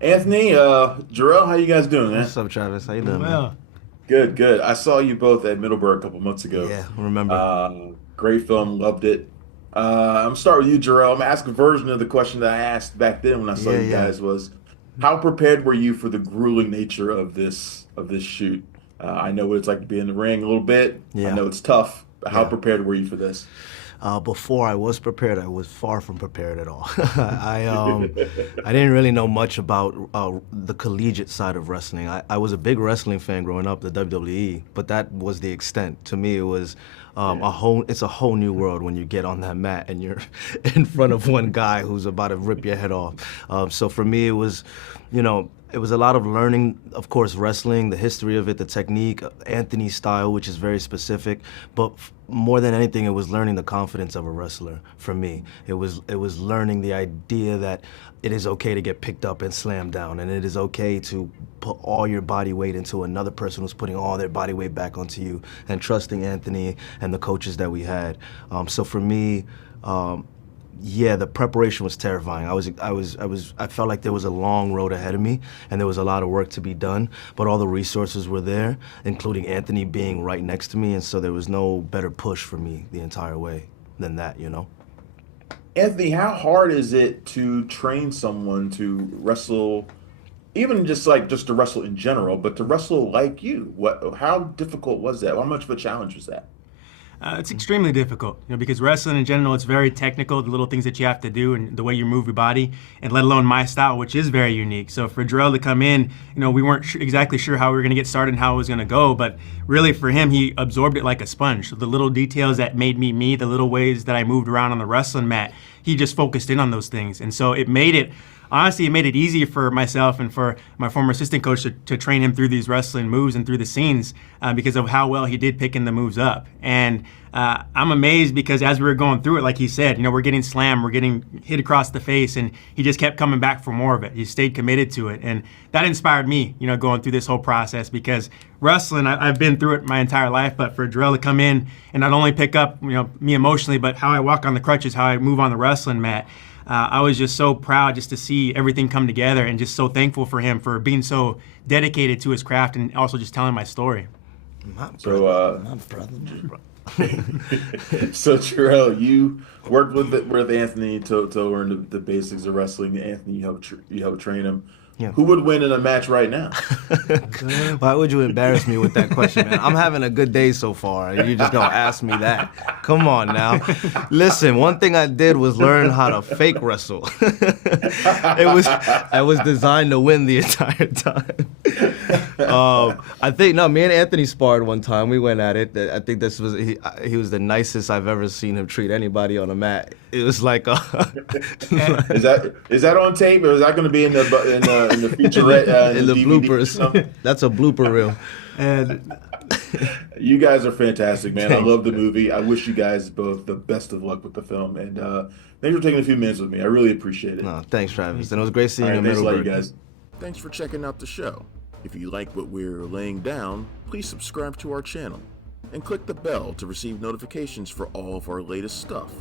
Anthony, Jharrel, how you guys doing, man? What's up, Travis? How you doing, man? Well, Good, good. I saw you both at Middleburg a couple months ago. Yeah, remember. Great film, loved it. I'm starting with you, Jharrel. I'm gonna ask a version of the question that I asked back then when I saw Yeah, you yeah, guys was, how prepared were you for the grueling nature of this shoot? I know what it's like to be in the ring a little bit. I yeah, know it's tough, but how yeah. prepared were you for this? Before I was prepared, I was far from prepared at all. I didn't really know much about the collegiate side of wrestling. I was a big wrestling fan growing up, the WWE, but that was the extent. To me, it was Yeah. it's a whole new world when you get on that mat and you're in front of one guy who's about to rip your head off. So for me, it was, it was a lot of learning, of course, wrestling, the history of it, the technique, Anthony's style, which is very specific. But more than anything, it was learning the confidence of a wrestler. For me, it was learning the idea that it is okay to get picked up and slammed down, and it is okay to put all your body weight into another person who's putting all their body weight back onto you, and trusting Anthony and the coaches that we had. So for me. Yeah, the preparation was terrifying. I felt like there was a long road ahead of me, and there was a lot of work to be done. But all the resources were there, including Anthony being right next to me, and so there was no better push for me the entire way than that. Anthony, how hard is it to train someone to wrestle, even just to wrestle in general, but to wrestle like you? How difficult was that? How much of a challenge was that? it's extremely difficult, because wrestling in general, it's very technical, the little things that you have to do and the way you move your body, and let alone my style, which is very unique. So for Jharrel to come in, we weren't exactly sure how we were going to get started and how it was going to go, but really for him, he absorbed it like a sponge. So the little details that made me me, the little ways that I moved around on the wrestling mat, he just focused in on those things. And so it made it easy for myself and for my former assistant coach to train him through these wrestling moves and through the scenes because of how well he did picking the moves up. And I'm amazed because as we were going through it, like he said, we're getting slammed, we're getting hit across the face, and he just kept coming back for more of it. He stayed committed to it. And that inspired me, going through this whole process because wrestling, I've been through it my entire life, but for Jharrel to come in and not only pick up, me emotionally, but how I walk on the crutches, how I move on the wrestling mat, I was just so proud just to see everything come together and just so thankful for him for being so dedicated to his craft and also just telling my story. My So, brother, my brother. so Terrell, you worked with Anthony to learn the basics of wrestling. Anthony, you helped train him. Yeah. Who would win in a match right now? Why would you embarrass me with that question, man? I'm having a good day so far, and you just gonna ask me that? Come on now. Listen, one thing I did was learn how to fake wrestle. I was designed to win the entire time. I think no, me and Anthony sparred one time. We went at it. I think he was the nicest I've ever seen him treat anybody on a mat. It was like Is that on tape or is that going to be in the featurette in the DVD or bloopers. something? That's a blooper reel. And You guys are fantastic, man. I love the movie. I wish you guys both the best of luck with the film, and thanks for taking a few minutes with me. I really appreciate it. No, thanks, Travis. And it was great All seeing right, you in thanks a lot, you Middleburg. guys. Thanks for checking out the show. If you like what we're laying down, please subscribe to our channel and click the bell to receive notifications for all of our latest stuff.